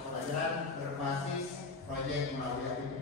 Pelajaran berbasis proyek melalui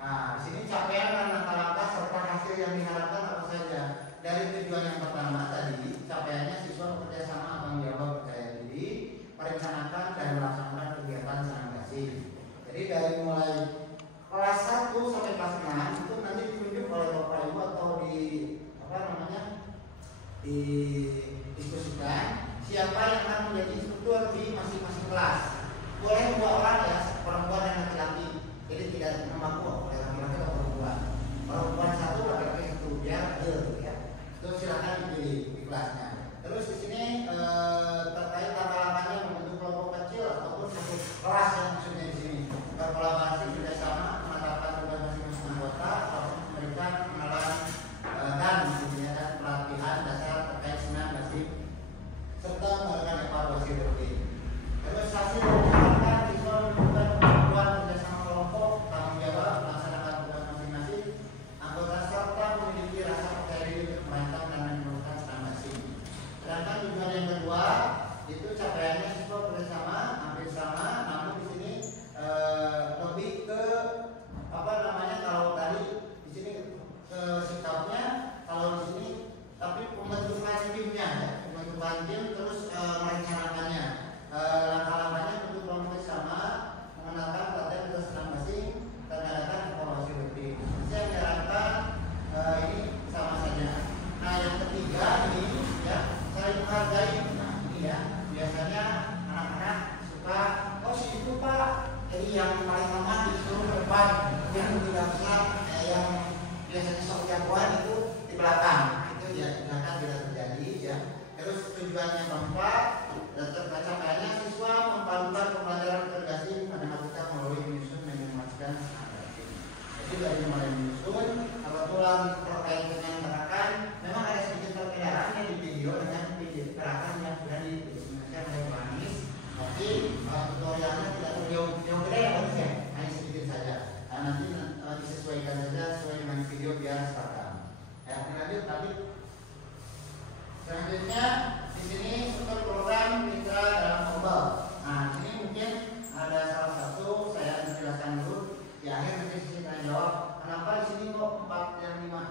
Nah, di sini capaian dan langkah-langkah serta hasil yang diharapkan apa saja. Dari tujuan yang pertama tadi, capaiannya siswa bekerja sama, tanggung jawab, percaya diri, merencanakan dan melaksanakan kegiatan senam kasih. Jadi dari mulai kelas 1 sampai kelas 6 itu nanti ditunjuk oleh Bapak Ibu atau didiskusikan siapa yang akan menjadi instruktur di masing-masing kelas. Boleh 2 orang ya, perempuan dan laki-laki. Jadi tidak memaku oleh laki-laki atau perempuan. Perempuan 1, laki-laki 1, biar ya. Itu silakan di kelasnya. Terus di sini terkait langkah-langkahnya membentuk kelompok kecil ataupun satu kelas yang maksudnya di sini berkolaborasi kerjasama, menetapkan tugas masing-masing anggota, ataupun memberikan pengenalan dan pelatihan dasar terkait senam kasih serta melakukan evaluasi rutin. Terus hasil mencatatkan siswa menunjukkan kemampuan kerjasama kelompok, tanggung jawab, melaksanakan tugas masing-masing anggota serta memiliki rasa percaya diri untuk merancang dan menurunkan senam kasih. Sedangkan tujuan yang kedua itu capaiannya siswa bersama hampir sama, namun di sini lebih ke kalau tadi di sini sikapnya, kalau di sini tapi pembentukan timnya ya, pembentukan tim terus merencanakannya, langkah-langkahnya untuk kelompok sama, mengenalkan pelatihan tugas masing-masing dan mengadakan evaluasi rutin. Saya menyarankan ini sama saja. Nah yang ketiga ini ya saling menghargai. Nah ini ya biasanya anak-anak suka si itu Pak, jadi yang paling lemah disuruh ke depan, yang tidak bisa yang biasanya sok jagoan itu di belakang. Itu ya di belakang tidak terjadi ya. Terus tujuannya keempat dan tercapainya siswa memperlukan pembelajaran integrasi matematika melalui menyusun dan memastikan standardisasi. Jadi dari mulai menyusun, kebetulan terkait dengan gerakan, memang ada sedikit perbedaan di video dengan video gerakan yang sudah dipresentasikan oleh Pak Anies. Tapi tutorialnya tidak jauh gede ya harusnya, hanya sedikit saja. Nah, nanti disesuaikan saja sesuai dengan video biar seragam. Ya, lanjut tadi. Selanjutnya di sini struktur program mitra dalam global. Nah, ini mungkin ada salah satu saya menjelaskan dulu di akhir nanti sisi tanya jawab. Kenapa di sini kok 4 dan 5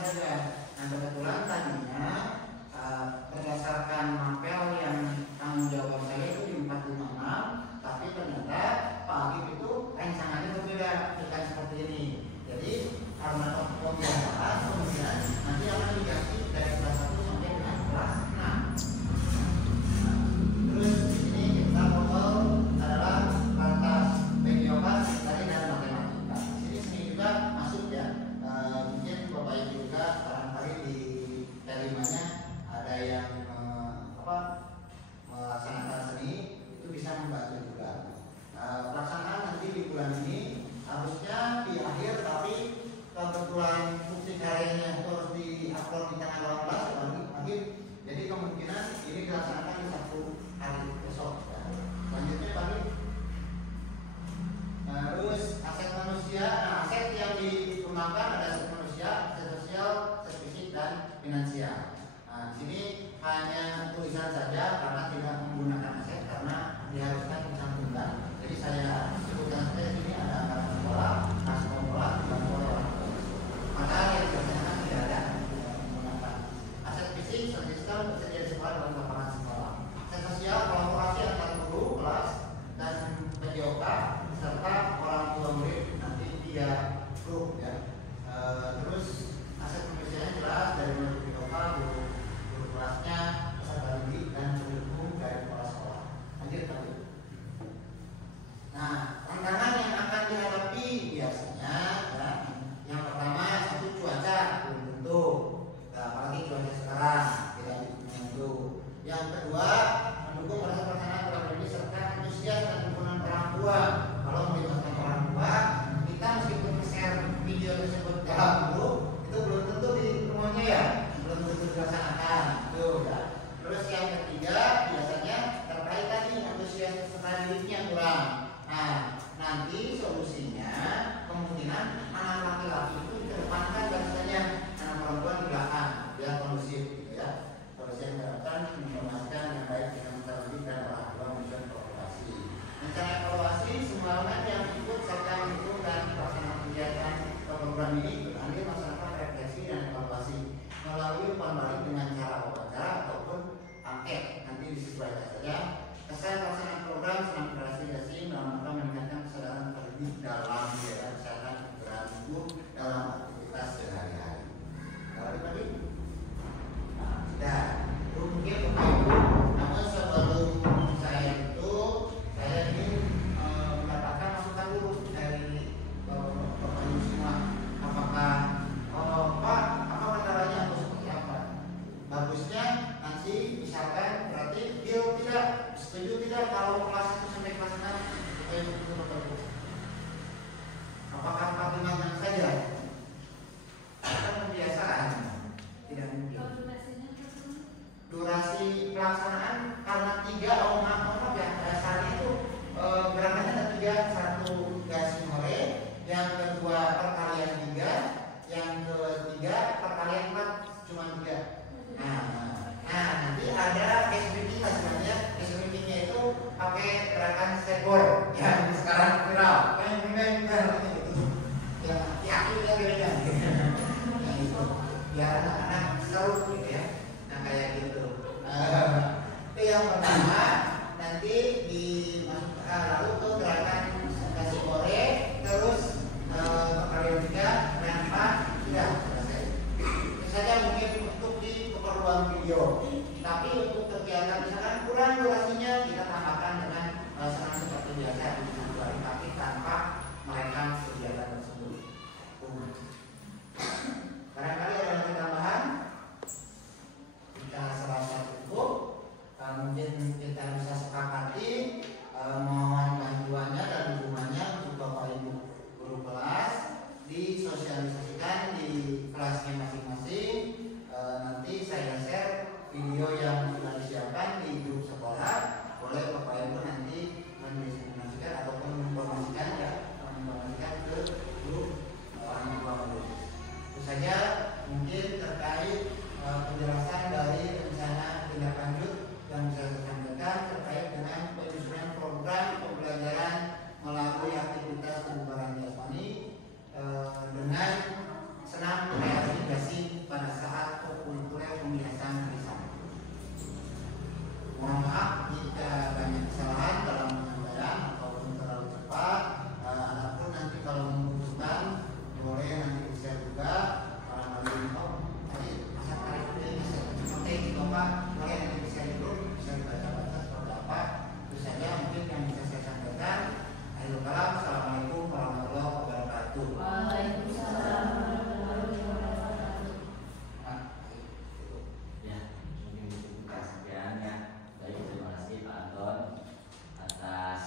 saja? Nah, kebetulan tadinya berdasarkan mapel yang tanggung jawab saya itu di 4, 5, 6, tapi ternyata Pak Agib itu rancangannya berbeda, bukan seperti ini. Jadi karena pembiasaan kemudian nanti akan diganti dari kelas 1 sampai dengan kelas 6. Terus di sini kita model adalah lantas PGOK dari dan matematika. Di sini juga masuk ya. Mungkin Bapak Ibu juga barangkali di terimanya ada yang melaksanakan seni itu bisa membantu juga. Pelaksanaan nanti di bulan ini harusnya di akhir, tapi kebetulan bukti karyanya harus di-upload di tanggal 18 pagi. Jadi kemungkinan ini dilaksanakan di 1 hari besok. Ya. Selanjutnya pagi. Terus aset manusia, aset yang dikembangkan ada aset manusia, aset sosial, aset fisik dan finansial. Nah, di sini hanya tulisan saja karena tidak menggunakan aset karena diharuskan mencantumkan. Jadi saya sebutkan saja di sini ada anggaran sekolah, kas sekolah, tujuan sekolah. Maka yang biasanya tidak ada menggunakan aset fisik, statistikal, tersedia di sekolah dan lapangan sekolah. Aset sosial kolaborasi antar guru, kelas dan PJOK serta orang tua murid nanti via grup ya. Terus aset manusianya jelas dari mulai PJOK, guru kelasnya, peserta didik dan pendukung dari kepala sekolah. Lanjut. Nah, tantangan yang akan dihadapi biasanya ya, yang pertama satu cuaca belum tentu, apalagi cuaca sekarang tidak menentu. Yang kedua mendukung proses pelaksanaan program ini serta antusias dan dukungan orang tua. Kalau melibatkan orang tua, kita meskipun share video tersebut dalam grup itu belum tentu di rumahnya ya, belum tentu dilaksanakan. Itu ya. Terus yang ketiga program ini beralih masyarakat refleksi dan evaluasi melalui umpan balik dengan cara wawancara ataupun angket. Nanti disesuaikan saja. Kesan pelaksanaan program senam generasi dalam rangka meningkatkan kesadaran terlebih dalam menjaga kesehatan kebugaran tubuh dalam aktivitas sehari-hari. Kalau tadi, sudah. Mungkin namun sebelum saya ingin mendapatkan masukan dulu dari Bapak Ibu semua. Apakah Pak, apa kendalanya atau seperti apa? Bagusnya nanti misalkan berarti Bill tidak setuju tidak kalau kelas 1 sampai kelas 6 itu Bapak Ibu. Apakah 45 jam saja? Atau pembiasaan? Tidak mungkin. Durasi pelaksanaan karena 3 maaf ya, dasarnya itu gerakannya ada 3, 1 gasi sore, yang kedua perkalian 3, yang ketiga perkalian 4 cuma 3. Nah nanti ada case meeting sebenarnya. Case meetingnya itu pakai gerakan skateboard yang sekarang viral. Ya aku juga beda yang itu biar anak-anak seru gitu ya. Nah kayak gitu. Itu yang pertama. Nanti lalu tuh gerakan gasi sore, terus perkalian 3 dan 4 sudah selesai. Itu saja mungkin untuk di keperluan video. Tapi untuk kegiatan misalkan kurang durasinya, kita tambahkan dengan senam seperti biasa di hari, tapi tanpa merekam kegiatan tersebut. Barangkali ada yang tambahan? Jika serasa cukup, mungkin kita bisa sepakati mohon bantuannya dan dukungannya untuk Bapak Ibu guru kelas disosialisasikan di kelasnya masing-masing. Nanti saya share video yang sudah disiapkan di grup sekolah. Boleh Bapak Ibu nanti mendistribusikan ataupun menginformasikan ke grup orang tua guru. Itu saja mungkin terkait penjelasan dari rencana tindak lanjut yang bisa saya sampaikan terkait dengan penyusunan program pembelajaran melalui aktivitas kebugaran jasmani dengan senam rehabilitasi pada saat kulturel pembiasaan lisan. Mohon maaf jika banyak kesalahan dalam penyampaian ataupun terlalu cepat. Adapun nanti kalau membutuhkan boleh nanti bisa juga barangkali Bapak boleh nanti bisa dulu bisa dibaca-baca seperti apa. Itu saja mungkin yang bisa saya sampaikan. Akhirul kalam. Assalamualaikum warahmatullahi wabarakatuh. Waalaikumsalam warahmatullahi wabarakatuh. Ya, mungkin kita sekian ya. Baik, terima kasih Pak Anton atas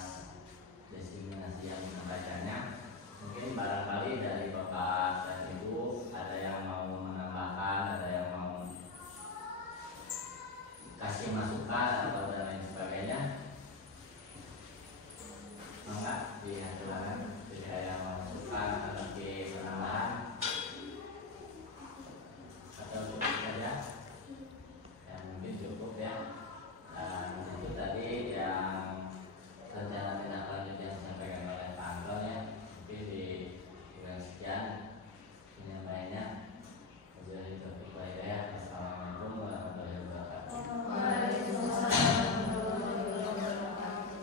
diskriminasi yang disampaikannya. Mungkin barangkali dari Bapak dan Ibu ada yang mau menambahkan, ada yang mau kasih masukan atau dan lain sebagainya. Enggak, ya silakan. Jika ada yang mau masukan atau lagi penambahan atau cukup saja, ya mungkin cukup ya. Dan itu tadi yang rencana tindak lanjut yang disampaikan oleh Pak Anton ya. Mungkin di bulan sekian penyampaiannya. Wabillahi taufiq wal hidayah. Assalamualaikum warahmatullahi wabarakatuh. Waalaikumsalam warahmatullahi wabarakatuh. Assalamualaikum warahmatullahi wabarakatuh.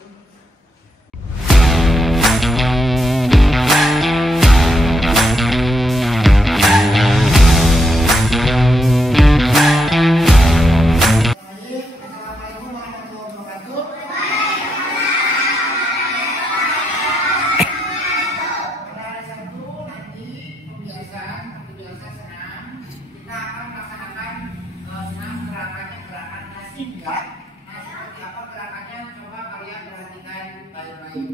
Pada hari Sabtu nanti pembiasaan senam kita akan melaksanakan senam gerakannya gerakan nasib ya. Nah seperti apa gerakannya coba kalian perhatikan baik-baik.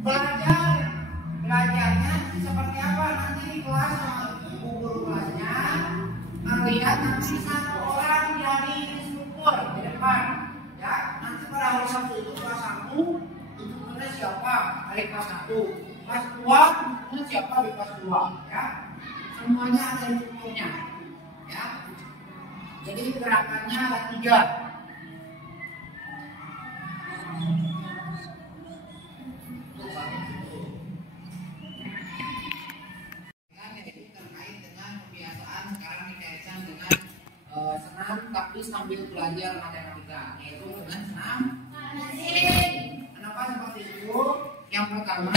Belajarnya seperti apa nanti di kelas sama ibu guru kelasnya melihat nanti satu orang dari instruktur di depan ya. Nanti pada hari Sabtu itu kelas 1 instrukturnya siapa hari kelas 1, kelas 2 instrukturnya siapa di kelas 2 ya. Semuanya ada instrukturnya ya. Jadi gerakannya ada 3. Senam tapi sambil belajar matematika, yaitu dengan senam mesin. Kenapa seperti itu? Yang pertama,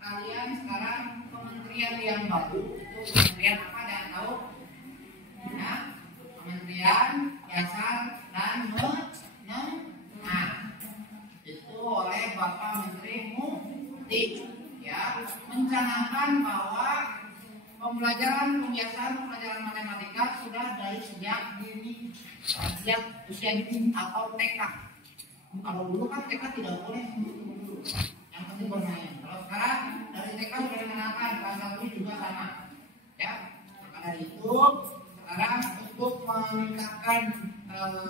kalian sekarang kementerian yang baru itu kementerian apa dan tahu? Ya, Kementerian Dasar dan Menengah. Itu oleh Bapak Menteri Mukti ya, mencanangkan bahwa pembelajaran matematika sudah dari sejak dini, sejak usia dini atau TK. Kalau dulu kan TK tidak boleh dulu, yang penting bermain. Kalau sekarang dari TK sudah dikenalkan, kelas 1 juga sama. Ya, maka dari itu sekarang untuk meningkatkan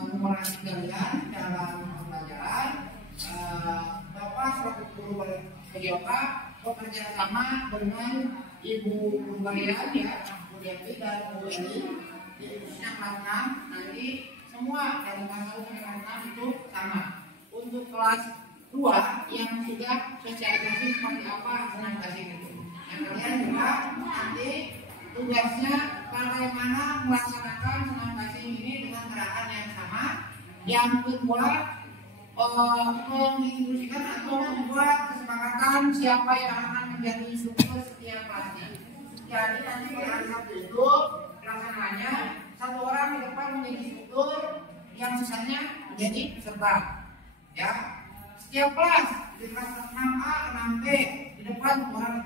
numerasi kalian dalam pembelajaran, Bapak selaku guru PJOK bekerja sama dengan ibu guru kalian ya, Bu Devi dan Bu Eli di khususnya kelas 6. Nanti semua dari kelas 1 sampai kelas 6 itu sama. Untuk kelas 2 yang sudah sosialisasi seperti apa senam gasing itu. Dan kalian juga nanti tugasnya bagaimana melaksanakan senam gasing ini dengan gerakan yang sama. Yang kedua, menginstruksikan atau membuat kesepakatan siapa yang akan menjadi instruktur setiap kelasnya. Jadi nanti pada hari Sabtu itu pelaksanaannya satu orang di depan menjadi instruktur, yang sisanya menjadi peserta. Ya, setiap kelas di kelas 6A, 6B di depan orang.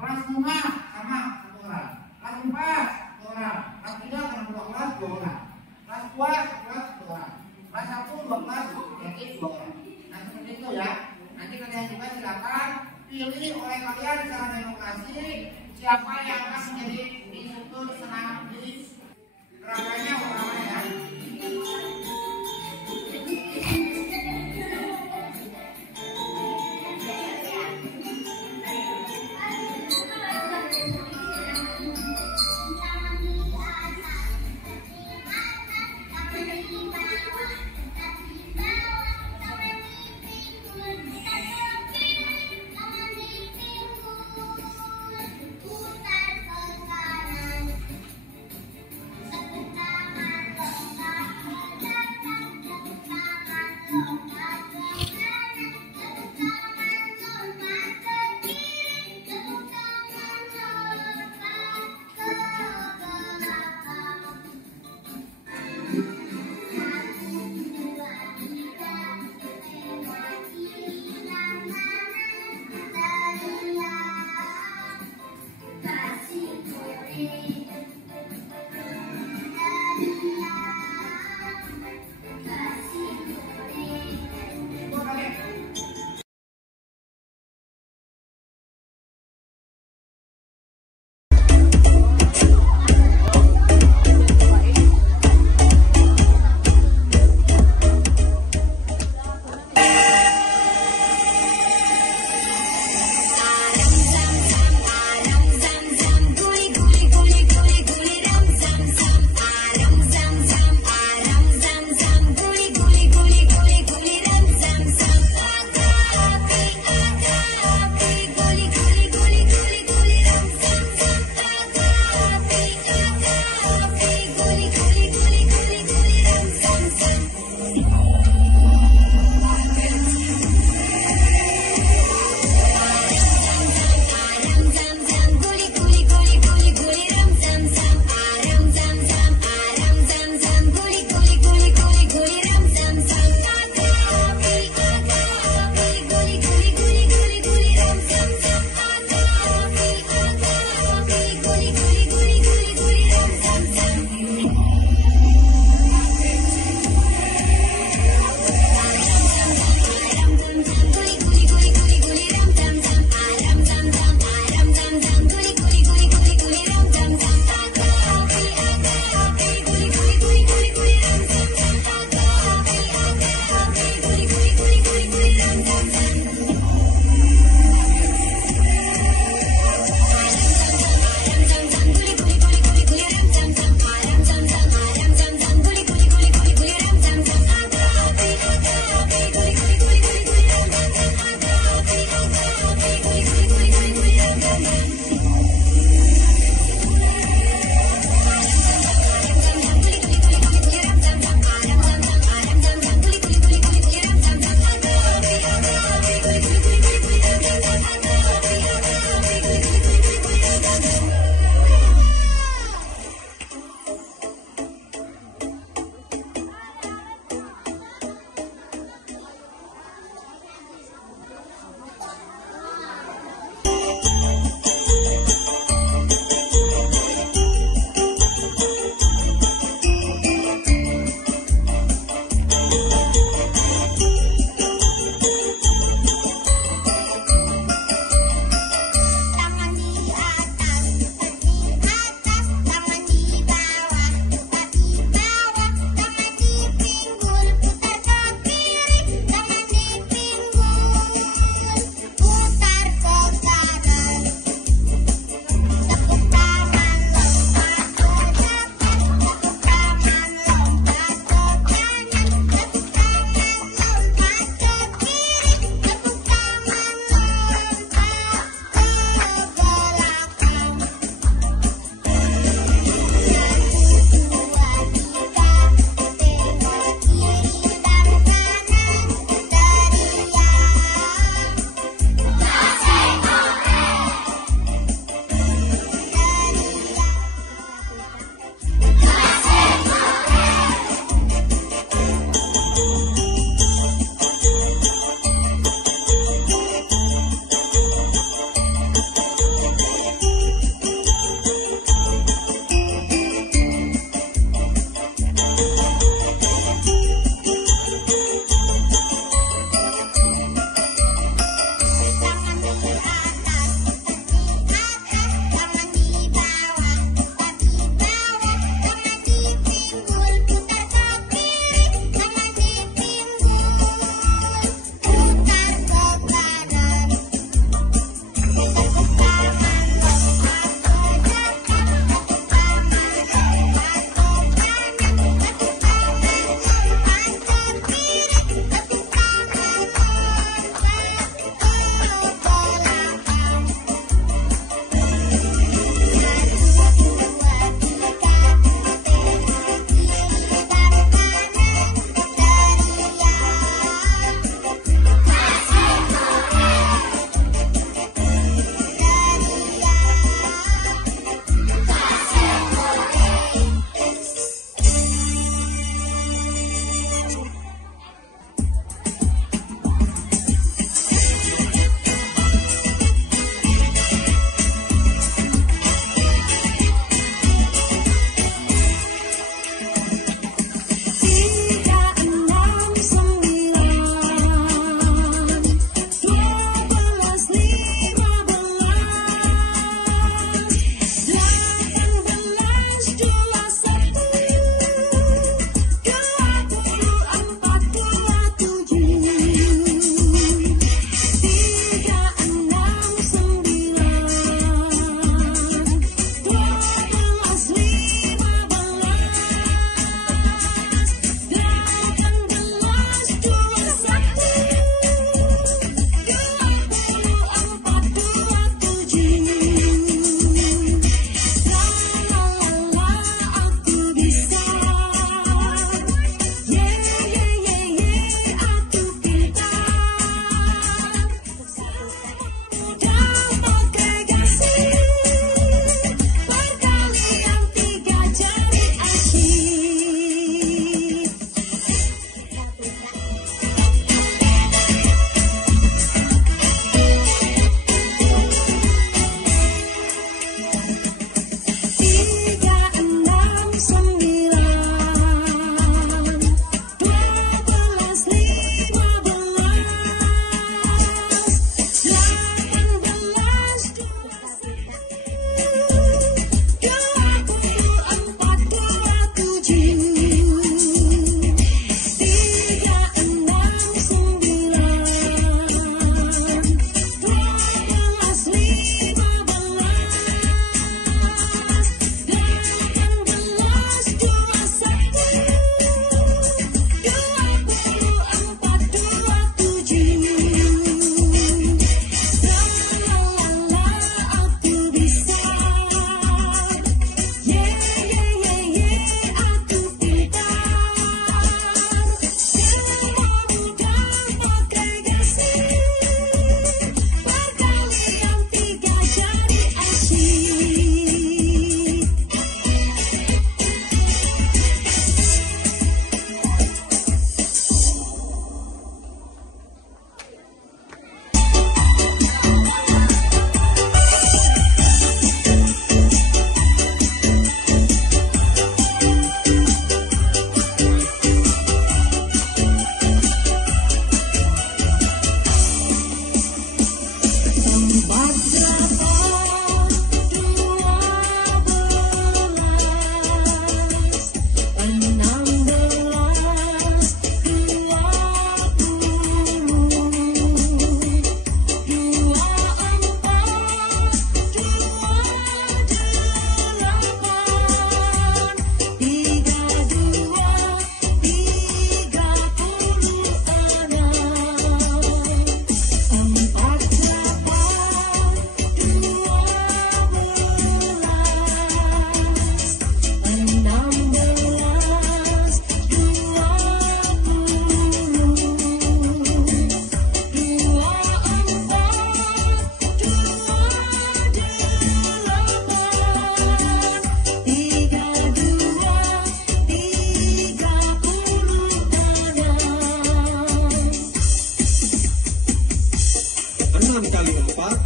Kelas 5 sama 1 orang. Kelas 4 1 orang. Kelas 3 sama 2 kelas 2 orang. Kelas 2 1 orang. Kelas 1 2 kelas jadi 2 orang. Nah seperti itu ya. Nanti kalian juga silakan pilih oleh kalian secara demokrasi siapa yang akan menjadi instruktur senam di gerakannya orang ya.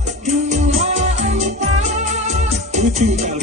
2, 4, 7 kali.